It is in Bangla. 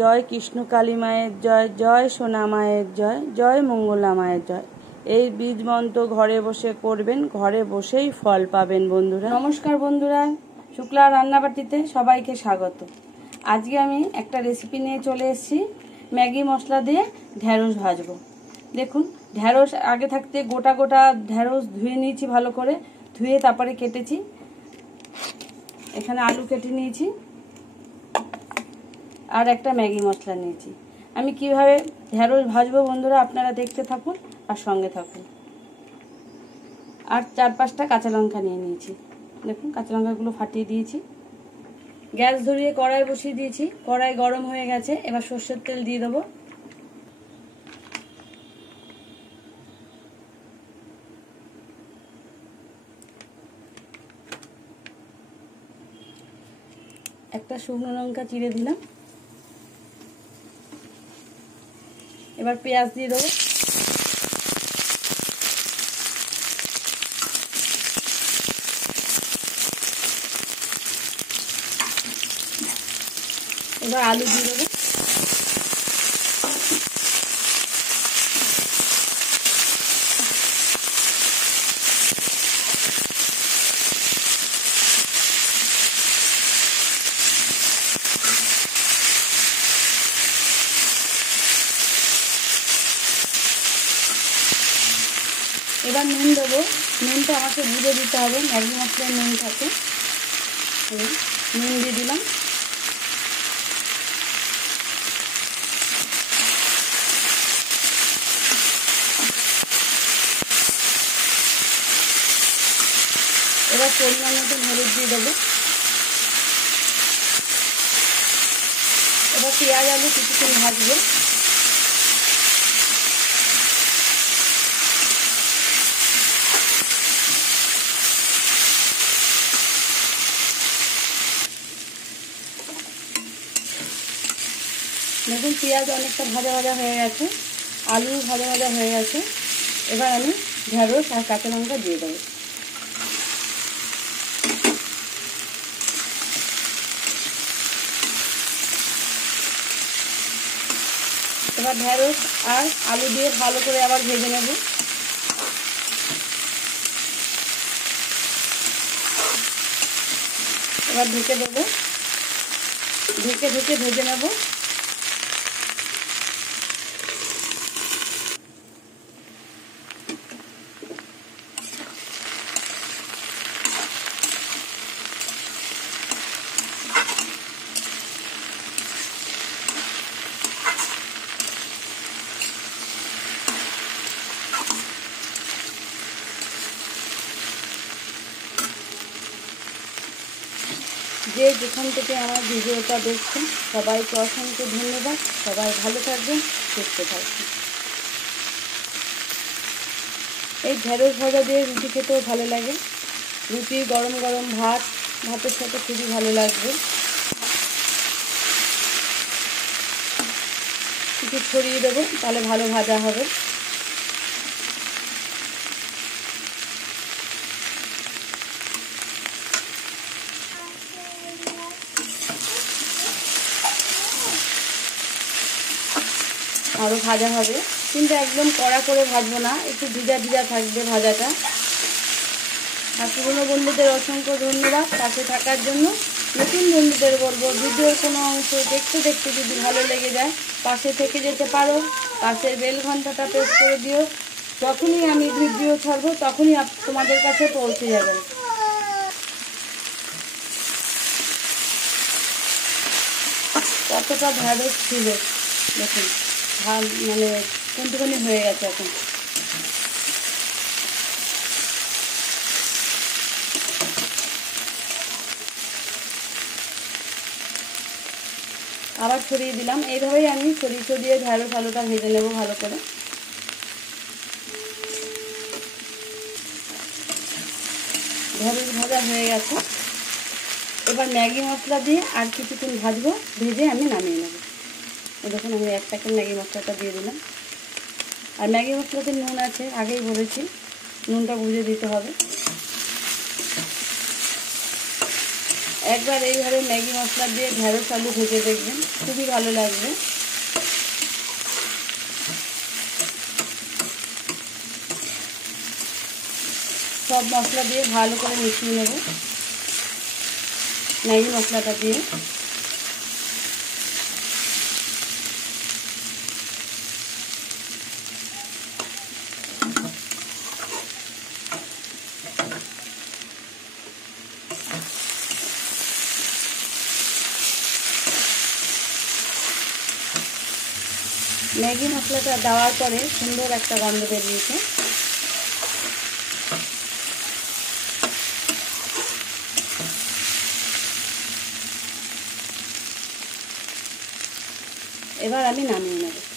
জয় কৃষ্ণ কালী মায়ের জয়, জয় সোনা মায়ের জয়, জয় মঙ্গলা মায়ের জয়। এই বীজ মন্ত্র ঘরে বসে করবেন, ঘরে বসেই ফল পাবেন বন্ধুরা। নমস্কার বন্ধুরা, শুক্লা রান্নাবাটিতে সবাইকে স্বাগত। আজকে আমি একটা রেসিপি নিয়ে চলে এসেছি। ম্যাগি মশলা দিয়ে ঢ্যাঁড়স ভাজবো। দেখুন, ঢ্যাঁড়স আগে থাকতে গোটা গোটা ঢ্যাঁড়স ধুয়ে নিয়েছি, ভালো করে ধুয়ে তারপরে কেটেছি। এখানে আলু কেটে নিয়েছি আর একটা ম্যাগি মশলা নিয়েছি। আমি কিভাবে ঢ্যাঁড়স ভাজবো বন্ধুরা আপনারা দেখতে থাকুন আর সঙ্গে থাকুন। আর 4-5টা কাঁচা লঙ্কা নিয়ে নিয়েছি। দেখুন, কাঁচা লঙ্কাগুলো ফাটিয়ে দিয়েছি। গ্যাস ধরিয়ে কড়াই বসিয়ে দিয়েছি। কড়াই গরম হয়ে গেছে, এবার সর্ষের তেল দিয়ে দেবো। একটা শুকনো লঙ্কা চিড়ে দিলাম। এবার পেঁয়াজ দিয়ে দেবো। এবার আলু দিয়ে দেবো। এবার নুন দেবো। নুনটা আমাকে বুঝে দিতে হবে, ম্যাগি মশলায় নুন থাকে। নুন দিয়ে দিলাম। এবার পরিমাণ মতো হলুদ দিয়ে দেবো। এবার পেঁয়াজ আলু কিছুক্ষণ ভাজবো। দেখুন, পেঁয়াজ অনেকটা ভাজা ভাজা হয়ে গেছে, আলু ভাজা ভাজা হয়ে গেছে। এবার আমি ঢ্যাঁড়স আর কাঁচা লঙ্কা দিয়ে দেবো। এবার ঢ্যাঁড়স আর আলু দিয়ে ভালো করে আবার ভেজে নেব। এবার ঢেকে দেবো, ঢেকে ঢেকে ভেজে নেব। যে যেখান থেকে আমার ভিডিওটা দেখছেন সবাইকে অসংখ্য ধন্যবাদ। সবাই ভালো থাকবেন, সুস্থ থাকবেন। এই ঢ্যাঁড়স ভাজা দিয়ে রুটি খেতেও ভালো লাগে। রুটি, গরম গরম ভাতের সাথে খুবই ভালো লাগবে। একটু ছড়িয়ে দেবো, তাহলে ভালো ভাজা হবে। আরও ভাজা হবে, কিন্তু একদম কড়া করে ভাজবো না, একটু ভিজা ভিজা থাকবে ভাজাটা। আর পুরনো বন্ধুদের অসংখ্য ধন্যবাদ পাশে থাকার জন্য। নতুন বন্ধুদের বলবো, ভিডিওর কোনো অংশ দেখতে দেখতে যদি ভালো লেগে যায় পাশে থেকে যেতে পারো, পাশের বেল ঘন্টাটা প্রেস করে দিও। যখনই আমি ভিডিও ছাড়বো তখনই তোমাদের কাছে পৌঁছে যাবে। কতটা ঢ্যাঁড়স ছিল দেখুন, মানে কোনটুখানি হয়ে গেছে এখন। আবার ছড়িয়ে দিলাম। এইভাবেই আমি ছড়িয়ে ছড়িয়ে ঢ্যাঁড়স আলুটা ভেজে নেব ভালো করে। ঢ্যাঁড়স ভাজা হয়ে গেছে। এবার ম্যাগি মশলা দিয়ে আর কিছুক্ষণ ভাজবো, ভেজে আমি নামিয়ে নেব। দেখুন, আমি 1 প্যাকেট ম্যাগি মশলাটা দিয়ে দিলাম। আর ম্যাগি মশলাতে নুন আছে, আগেই বলেছি, নুনটা বুঝে দিতে হবে। একবার এইভাবে ম্যাগি মশলা দিয়ে ঢেঁড়স আলু ভেজে দেখবেন, খুবই ভালো লাগবে। সব মশলা দিয়ে ভালো করে মিশিয়ে নেব ম্যাগি মশলাটা দিয়ে। ম্যাগি মশলাটা দেওয়ার পরে সুন্দর একটা গন্ধ বেরিয়েছে। এবার আমি নামিয়ে নেব।